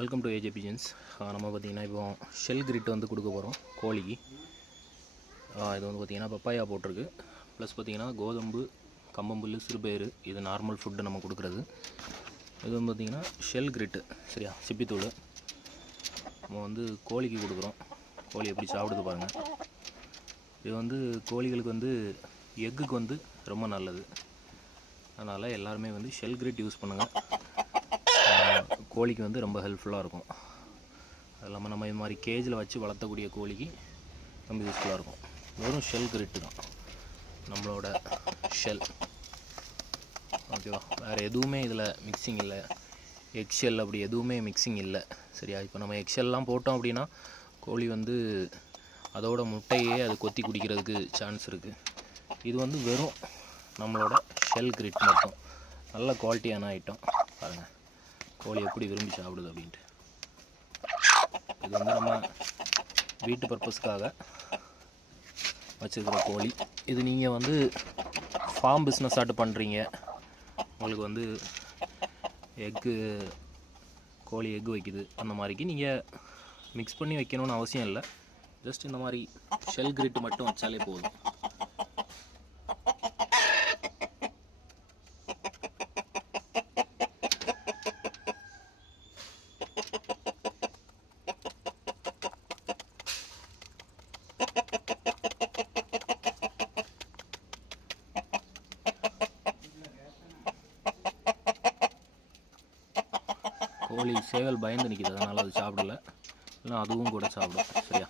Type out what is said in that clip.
Welcome to AJ pigeons. நம்ம பார்த்திங்கன்னா இப்போ ஷெல் கிரிட் வந்து கொடுக்க போகிறோம் கோழிக்கு. இது வந்து பார்த்திங்கன்னா பப்பாயா போட்டிருக்கு, ப்ளஸ் பார்த்திங்கன்னா கோதம்பு, கம்பம்புல், சிறுபயிறு, இது நார்மல் ஃபுட்டு நம்ம கொடுக்குறது. இது வந்து பார்த்திங்கன்னா ஷெல் கிரிட்டு, சரியா, சிப்பித்தூள் நம்ம வந்து கோழிக்கு கொடுக்குறோம். கோழி எப்படி சாப்பிடுது பாருங்கள். இது வந்து கோழிகளுக்கு வந்து எக்குக்கு வந்து ரொம்ப நல்லது. அதனால் எல்லாருமே வந்து ஷெல் கிரிட் யூஸ் பண்ணுங்கள். கோழிக்கு வந்து ரொம்ப ஹெல்ப்ஃபுல்லாக இருக்கும். அது இல்லாமல் நம்ம இது மாதிரி கேஜில் வச்சு வளர்த்தக்கூடிய கோழிக்கு ரொம்ப யூஸ்ஃபுல்லாக இருக்கும். வெறும் ஷெல் கிரிட்டு தான் நம்மளோட ஷெல், ஓகேவா. வேறு எதுவுமே இதில் மிக்சிங் இல்லை, எக்ஷெல் அப்படி எதுவுமே மிக்சிங் இல்லை, சரியா. இப்போ நம்ம எக்ஷெல்லாம் போட்டோம் அப்படின்னா கோழி வந்து அதோட முட்டையே அது கொத்தி குடிக்கிறதுக்கு சான்ஸ் இருக்குது. இது வந்து வெறும் நம்மளோட ஷெல் கிரிட் மட்டும். நல்ல குவாலிட்டியான ஐட்டம் பாருங்கள், கோழி எப்படி விரும்பி சாப்பிடுது அப்படின்ட்டு. இது வந்து நம்ம வீட்டு பர்பஸ்க்காக வச்சுருக்கிற கோழி. இது நீங்கள் வந்து ஃபார்ம் பிஸ்னஸ் ஸ்டார்ட் பண்ணுறீங்க, உங்களுக்கு வந்து கோழி எக்கு வைக்குது, அந்த மாதிரிக்கு நீங்கள் மிக்ஸ் பண்ணி வைக்கணும்னு அவசியம் இல்லை. ஜஸ்ட் இந்த மாதிரி ஷெல் கிரிட் மட்டும் வச்சாலே போதும். கோழி சேவல் பயந்து நிற்கிது, அதனால் அது சாப்பிடல, இல்லைனா அதுவும் கூட சாப்பிடும், சரியா.